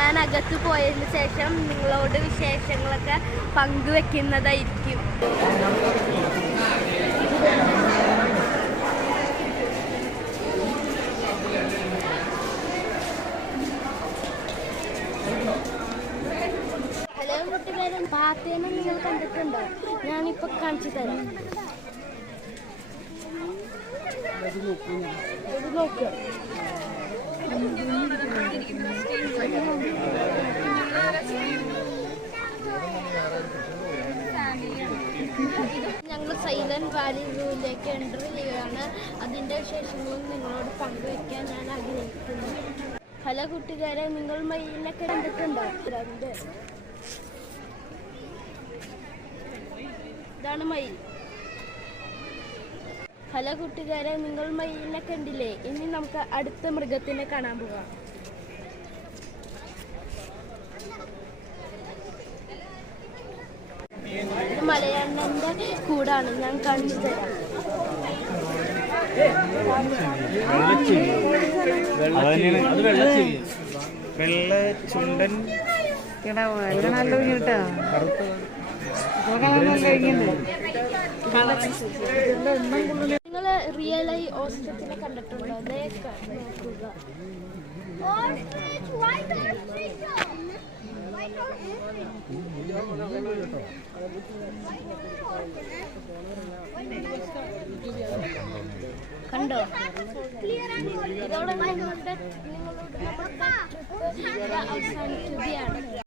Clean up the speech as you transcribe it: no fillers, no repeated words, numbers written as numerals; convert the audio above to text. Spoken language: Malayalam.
ഞാൻ അകത്ത് പോയതിന് ശേഷം നിങ്ങളോട് വിശേഷങ്ങളൊക്കെ പങ്കുവെക്കുന്നതായിരിക്കും. ഹലോ കൂട്ടുകാരൻ, പാത്തേനെ നിങ്ങൾ കണ്ടിട്ടുണ്ടോ? ഞാനിപ്പോ കാണിച്ചു തരാം. നോക്കുക, ഞങ്ങൾ സൈലന്റ് വാലി സൂവിലേക്ക് എൻട്രി ചെയ്യുകയാണ്. അതിൻ്റെ വിശേഷങ്ങളും നിങ്ങളോട് പങ്കുവയ്ക്കാൻ ഞാൻ ആഗ്രഹിക്കുന്നു. ഹലോ കൂട്ടുകാരെ, നിങ്ങൾ മയിലിനൊക്കെ കണ്ടിട്ടുണ്ടോ? ഇതാണ് മയിൽ. ഹലോ കൂട്ടുകാരെ, നിങ്ങൾ മയിലിനെ കണ്ടില്ലേ? ഇനി നമുക്ക് അടുത്ത മൃഗത്തിനെ കാണാൻ പോകാം. ഇത് മലയണ്ണന്റെ കൂടാണ്, ഞാൻ കാണിച്ചു തരാം. വെള്ളച്ചുണ്ടൻ നിങ്ങൾ റിയലായി ഓസ്ട്രിച്ചിനെ കണ്ടിട്ടുണ്ടോ? നോക്കുക. കണ്ടോ? ഇതോടെ നിങ്ങളുടെ അവസാനിക്കുകയാണ്.